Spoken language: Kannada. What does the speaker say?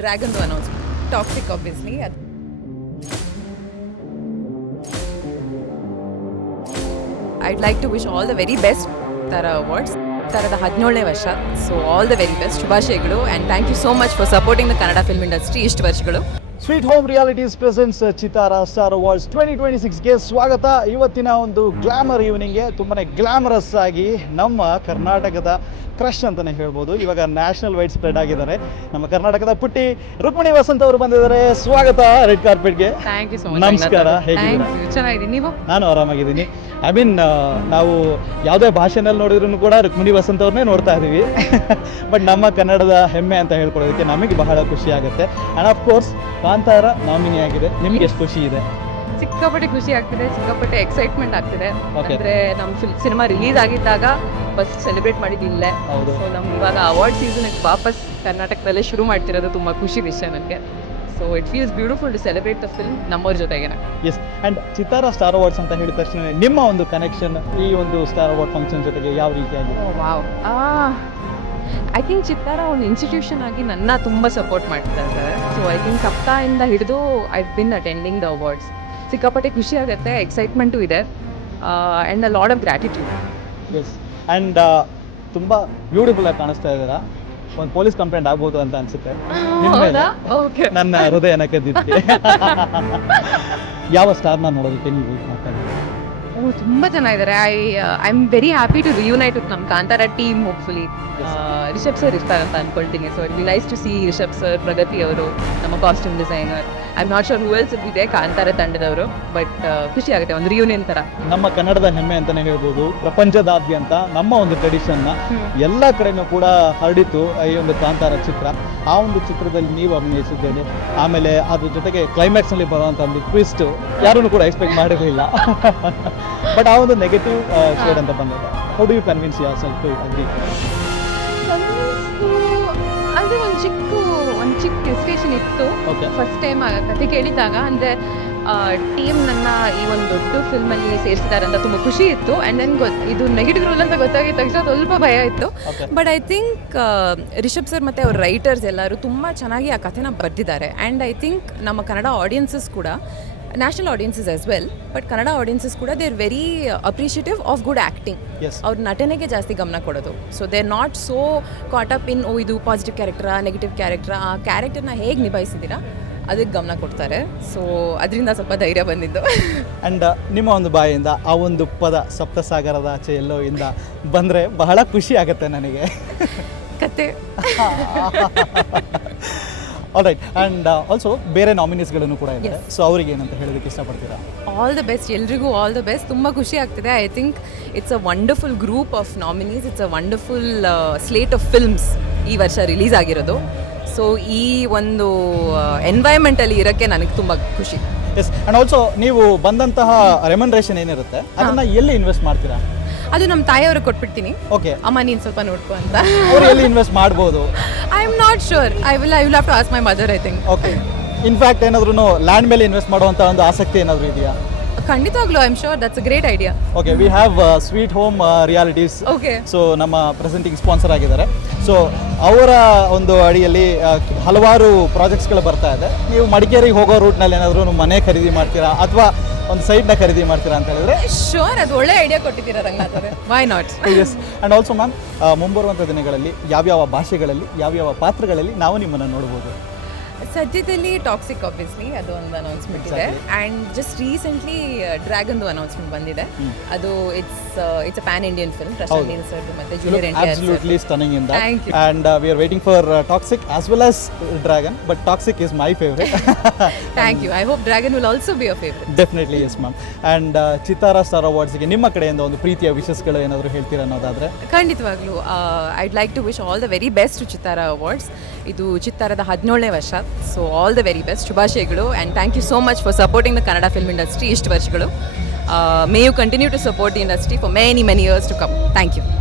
ಡ್ರ್ಯಾಗನ್ದು announcement toxic obviously. I'd like to wish all the very best ತರ ಅವಾರ್ಡ್ಸ್ ತರದ 17ನೇ ವರ್ಷ. So all the very best, ಶುಭಾಶಯಗಳು and thank you so much for supporting the Kannada film industry ಇಷ್ಟು ವರ್ಷಗಳು. Sweet home realities presence Chittara star awards 2026ಗೆ ಸ್ವಾಗತ. ಇವತ್ತಿನ ಒಂದು ಗ್ಲಾಮರ್ ಈವ್ನಿಂಗ್ಗೆ ತುಂಬಾ ಗ್ಲಾಮರಸ್ ಆಗಿ ನಮ್ಮ ಕರ್ನಾಟಕದ ಕ್ರಶ್ ಅಂತಲೇ ಹೇಳ್ಬೋದು, ಇವಾಗ ನ್ಯಾಷನಲ್ ವೈಡ್ ಸ್ಪ್ರೆಡ್ ಆಗಿದ್ದಾರೆ. ನಮ್ಮ ಕರ್ನಾಟಕದ ಪುಟ್ಟಿ ರುಕ್ಮಿಣಿ ವಸಂತ್ ಅವರು ಬಂದಿದ್ದಾರೆ. ಸ್ವಾಗತ ರೆಡ್ ಕಾರ್ಪೆಟ್ಗೆ. Thank you so much. ನಮಸ್ಕಾರ, ಹೇಗಿದ್ದೀರಾ? ಚೆನ್ನಾಗಿದ್ದೀನಿ, ನೀವು? ನಾನು ಆರಾಮಾಗಿದ್ದೀನಿ. ಐ ಮೀನ್ ನಾವು ಯಾವುದೇ ಭಾಷೆನಲ್ಲಿ ನೋಡಿದ್ರು ಕೂಡ ರುಕ್ಮಿಣಿ ವಸಂತ್ ಅವ್ರನ್ನೇ ನೋಡ್ತಾ ಇದ್ದೀವಿ. ಬಟ್ ನಮ್ಮ ಕನ್ನಡದ ಹೆಮ್ಮೆ ಅಂತ ಹೇಳ್ಕೊಳ್ಳೋದಕ್ಕೆ ನಮಗೆ ಬಹಳ ಖುಷಿ ಆಗುತ್ತೆ. And of course Kantara nominee ಆಗಿದೆ. ನಿಮ್ಗೆ ಎಷ್ಟು ಖುಷಿ ಇದೆ? ಸಿಕ್ಕಾಪಟ್ಟೆ ಖುಷಿ ಆಗ್ತಿದೆ, ಸಿಕ್ಕಾಪಟ್ಟೆ ಎಕ್ಸೈಟ್ಮೆಂಟ್ ಆಗ್ತಿದೆ. Okay. ಅಂದ್ರೆ ನಮ್ಮ ಸಿನಿಮಾ ರಿಲೀಸ್ ಆಗಿದ್ದಾಗ ಫಸ್ಟ್ ಸೆಲೆಬ್ರೇಟ್ ಮಾಡಿದ್ದಿಲ್ಲೇ. ಹೌದು. ಸೊ ನಮ್ಗೆ ಇವಾಗ ಅವಾರ್ಡ್ ಸೀಸನ್ ವಾಪಸ್ ಕರ್ನಾಟಕದಲ್ಲೇ ಶುರು ಮಾಡ್ತಿರೋದು ತುಂಬ ಖುಷಿ ವಿಷಯ ನನಗೆ. So it feels beautiful to celebrate the film ನಮ್ಮವ್ರ ಜೊತೆಗೆ. Yes. And Chittara star awards ಅಂತ ಹೇಳಿದ ತಕ್ಷಣ ನಿಮ್ಮ ಒಂದು ಕನೆಕ್ಷನ್ ಈ ಒಂದು ಸ್ಟಾರ್ ಅವಾರ್ಡ್ ಫಂಕ್ಷನ್ ಜೊತೆಗೆ ಯಾವ ರೀತಿಯಾಗಿದೆ? ವಾವ್, ಐ ಥಿಂಕ್ ಚಿತ್ತಾರ ಒಂದು ಇನ್ಸ್ಟಿಟ್ಯೂಷನ್ ಆಗಿ ನನ್ನ ತುಂಬ ಸಪೋರ್ಟ್ ಮಾಡ್ತಾ ಇದ್ದಾರೆ. ಸೊ ಐ ಥಿಂಕ್ ಸಪ್ತಾಹದಿಂದ ಹಿಡಿದು I been attending the awards. ಸಿಕ್ಕಾಪಟ್ಟೆ ಖುಷಿ ಆಗುತ್ತೆ, ಎಕ್ಸೈಟ್ಮೆಂಟು ಇದೆ and a lot of gratitude. Yes. And ತುಂಬ ಬ್ಯೂಟಿಫುಲ್ ಆಗಿ ಕಾಣಿಸ್ತಾ ಇದ್ದೀರಾ. ಒಂದು ಪೊಲೀಸ್ ಕಂಪ್ಲೇಂಟ್ ಆಗ್ಬೋದು ಅಂತ ಅನ್ಸುತ್ತೆ ನಿಮ್ಮ ಮೇಲೆ. ಓಕೆ, ನನ್ನ ಹೃದಯನ ಕದ್ದಿದ್ದೆ. ಯಾವ ಸ್ಟಾರ್ನ ನೋಡೋದಕ್ಕೆ ನೀವು ವೇಟ್ ಮಾಡ್ತಾ ಇದ್ದೀರಾ? ತುಂಬ ಚೆನ್ನಾಗಿದ್ದಾರೆ. I am very happy to reunite with ನಮ್ಮ Kantara team. Hopefully Rishab sir ಇರ್ತಾರೆ ಅಂತ ಅನ್ಕೊಳ್ತೀನಿ. So it be nice to see Rishab sir, Pragathi ಅವರು, ನಮ್ಮ costume designer. I am not sure who else ಇದೆ ಕಾಂತಾರ ತಂಡದವರು, ಬಟ್ ಖುಷಿ ಆಗುತ್ತೆ, ಒಂದು ರಿಯೂನಿಯನ್ ಥರ. ನಮ್ಮ ಕನ್ನಡದ ಹೆಮ್ಮೆ ಅಂತಲೇ ಹೇಳ್ಬೋದು. ಪ್ರಪಂಚದಾದ್ಯಂತ ನಮ್ಮ ಒಂದು ಟ್ರೆಡಿಷನ್ನ ಎಲ್ಲ ಕಡೆನೂ ಕೂಡ ಹರಡಿತು ಈ ಒಂದು ಕಾಂತಾರ ಚಿತ್ರ. ಆ ಒಂದು ಚಿತ್ರದಲ್ಲಿ ನೀವು ಅಭಿನಯಿಸಿದ್ದೇನೆ. ಆಮೇಲೆ ಅದ್ರ ಜೊತೆಗೆ ಕ್ಲೈಮ್ಯಾಕ್ಸ್ನಲ್ಲಿ ಬರುವಂಥ ಒಂದು ಟ್ವಿಸ್ಟ್ ಯಾರನ್ನು ಕೂಡ ಎಕ್ಸ್ಪೆಕ್ಟ್ ಮಾಡಿರಲಿಲ್ಲ. ಬಟ್ ಆ ಒಂದು ನೆಗೆಟಿವ್ ಶೇಡ್ ಅಂತ ಬಂದಿದೆ. How do you convince yourself to agree? ಅಂದರೆ ಒಂದು ಚಿಕ್ಕ ಹೆಸಿಟೇಷನ್ ಇತ್ತು ಫಸ್ಟ್ ಟೈಮ್ ಕತೆ ಕೇಳಿದಾಗ. ಅಂದರೆ ಟೀಮ್ ನನ್ನ ಈ ಒಂದು ದೊಡ್ಡ ಫಿಲ್ಮಲ್ಲಿ ಸೇರಿಸಿದ್ದಾರೆ ಅಂತ ತುಂಬ ಖುಷಿ ಇತ್ತು. ಆ್ಯಂಡ್ ದೆನ್ ಇದು ನೆಗೆಟಿವ್ ರೋಲ್ ಅಂತ ಗೊತ್ತಾಗಿದ ತಕ್ಷಣ ಸ್ವಲ್ಪ ಭಯ ಇತ್ತು. But I think Rishab sir ಮತ್ತು ಅವ್ರ ರೈಟರ್ಸ್ ಎಲ್ಲರೂ ತುಂಬ ಚೆನ್ನಾಗಿ ಆ ಕಥೆನ ಬರೆದಿದ್ದಾರೆ. ಆ್ಯಂಡ್ ಐ ಥಿಂಕ್ ನಮ್ಮ ಕನ್ನಡ ಆಡಿಯನ್ಸಸ್ ಕೂಡ, national audiences as well, but Kannada audiences ಕೂಡ they are very appreciative of good acting. ಅವ್ರ ನಟನೆಗೆ ಜಾಸ್ತಿ ಗಮನ ಕೊಡೋದು. So they are not so caught up in ಇದು ಪಾಸಿಟಿವ್ ಕ್ಯಾರೆಕ್ಟರಾ, ನೆಗೆಟಿವ್ ಕ್ಯಾರೆಕ್ಟರಾ. ಆ ಕ್ಯಾರೆಕ್ಟರ್ನ ಹೇಗೆ ನಿಭಾಯಿಸಿದ್ದೀರಾ ಅದಕ್ಕೆ ಗಮನ ಕೊಡ್ತಾರೆ. ಸೊ ಅದರಿಂದ ಸ್ವಲ್ಪ ಧೈರ್ಯ ಬಂದಿದ್ದು. ಆ್ಯಂಡ್ ನಿಮ್ಮ ಒಂದು ಬಾಯಿಂದ ಆ ಒಂದು ಪದ ಸಪ್ತಸಾಗರದ ಆಚೆ ಎಲ್ಲೋ ಇಂದ ಬಂದರೆ ಬಹಳ ಖುಷಿ ಆಗುತ್ತೆ ನನಗೆ. ಕತೆ ಆಲ್ ರೈಟ್. ಆ್ಯಂಡ್ ಆಲ್ಸೋ ಬೇರೆ ನಾಮಿನೀಸ್ಗಳನ್ನು ಕೂಡ ಇದೆ. ಸೊ ಅವರಿಗೆ ಏನಂತ ಹೇಳೋದಕ್ಕೆ ಇಷ್ಟಪಡ್ತೀರಾ? ಆಲ್ ದ ಬೆಸ್ಟ್, ಎಲ್ರಿಗೂ ಆಲ್ ದ ಬೆಸ್ಟ್. ತುಂಬ ಖುಷಿ ಆಗ್ತಿದೆ. I think it's a wonderful group of nominees. It's a wonderful slate of films ಈ ವರ್ಷ ರಿಲೀಸ್ ಆಗಿರೋದು. ಸೊ ಈ ಒಂದು ಎನ್ವೈರ್ಮೆಂಟಲ್ಲಿ ಇರೋಕ್ಕೆ ನನಗೆ ತುಂಬ ಖುಷಿ. ಎಸ್. ಆ್ಯಂಡ್ ಆಲ್ಸೋ ನೀವು ಬಂದಂತಹ ರೆಮ್ಯುನರೇಷನ್ ಏನಿರುತ್ತೆ ಅದನ್ನು ಎಲ್ಲಿ ಇನ್ವೆಸ್ಟ್ ಮಾಡ್ತೀರಾ? ಅದು ನಮ್ಮ ತಾಯಿಯವ್ರಿಗೆ ಕೊಟ್ಬಿಡ್ತೀನಿ. ಓಕೆ, ಅಮ್ಮ ನೀನು ಸ್ವಲ್ಪ ನೋಡ್ಕೊ ಅಂತ. ಅವ್ರು ಎಲ್ಲಿ ಇನ್ವೆಸ್ಟ್ ಮಾಡ್ಬೋದು? I am not sure. I will have to ask my mother, I think. Okay. In fact ಏನಾದ್ರೂ ಲ್ಯಾಂಡ್ ಮೇಲೆ ಇನ್ವೆಸ್ಟ್ ಮಾಡುವಂಥ ಒಂದು ಆಸಕ್ತಿ ಏನಾದರೂ ಇದೆಯಾ? ಖಂಡಿತವಾಗ್ಲೂ I am sure that's a great idea. Okay, we have sweet home realities. Okay. So ನಮ್ಮ ಪ್ರೆಸೆಂಟಿಂಗ್ ಸ್ಪಾನ್ಸರ್ ಆಗಿದ್ದಾರೆ. ಸೊ ಅವರ ಒಂದು ಅಡಿಯಲ್ಲಿ ಹಲವಾರು ಪ್ರಾಜೆಕ್ಟ್ಸ್ಗಳು ಬರ್ತಾ ಇದೆ. ನೀವು ಮಡಿಕೇರಿಗೆ ಹೋಗೋ ರೂಟ್ನಲ್ಲಿ ಏನಾದರೂ ಮನೆ ಖರೀದಿ ಮಾಡ್ತೀರಾ ಅಥವಾ ಒಂದು ಸೈಟ್ನ ಖರೀದಿ ಮಾಡ್ತೀರಾ ಅಂತ ಹೇಳಿದ್ರೆ? ಶೋರ್, ಅದು ಒಳ್ಳೆ ಐಡಿಯಾ ಕೊಟ್ಟಿದ್ದೀರಾ ರಂಗನಾಥ್ ಅವರೇ. Why not? Yes. And also ma'am, ಮುಂಬರುವಂಥ ದಿನಗಳಲ್ಲಿ ಯಾವ್ಯಾವ ಭಾಷೆಗಳಲ್ಲಿ ಯಾವ್ಯಾವ ಪಾತ್ರಗಳಲ್ಲಿ ನಾವು ನಿಮ್ಮನ್ನು ನೋಡ್ಬೋದು? ಸದ್ಯದಲ್ಲಿ ಟಾಕ್ಸಿಕ್ ಆಬ್ವಿಯಸ್ಲಿ ಅದು ಒಂದು ಅನೌನ್ಸ್ಮೆಂಟ್ ಇದೆ. ಆ್ಯಂಡ್ ಜಸ್ಟ್ ರೀಸೆಂಟ್ಲಿ ಡ್ರ್ಯಾಗನ್ದು ಅನೌನ್ಸ್ಮೆಂಟ್ ಬಂದಿದೆ. ಅದು it's a pan Indian film. Prashanth Neel sir ಮತ್ತು junior NTR. Absolutely stunning in that. Thank you. And we are waiting for Toxic as well as Dragon, but Toxic is my favorite. Thank you. I hope Dragon will also be your favorite. Definitely yes ma'am. And Chittara star ಅವಾರ್ಡ್ಸ್ಗೆ ನಿಮ್ಮ ಕಡೆಯಿಂದ ಒಂದು ಪ್ರೀತಿಯ ವಿಶಸ್ಗಳು ಏನಾದರೂ ಹೇಳ್ತೀರಾ ಅನ್ನೋದಾದರೆ? ಖಂಡಿತವಾಗ್ಲೂ I'd like to wish all the very best to Chittara awards. ಇದು ಚಿತ್ತಾರದ 17ನೇ ವರ್ಷ. So all the very best, ಶುಭಾಶಯಗಳು and thank you so much for supporting the Kannada film industry ಇಷ್ಟು ವರ್ಷಗಳು. May you continue to support the industry for many years to come. Thank you.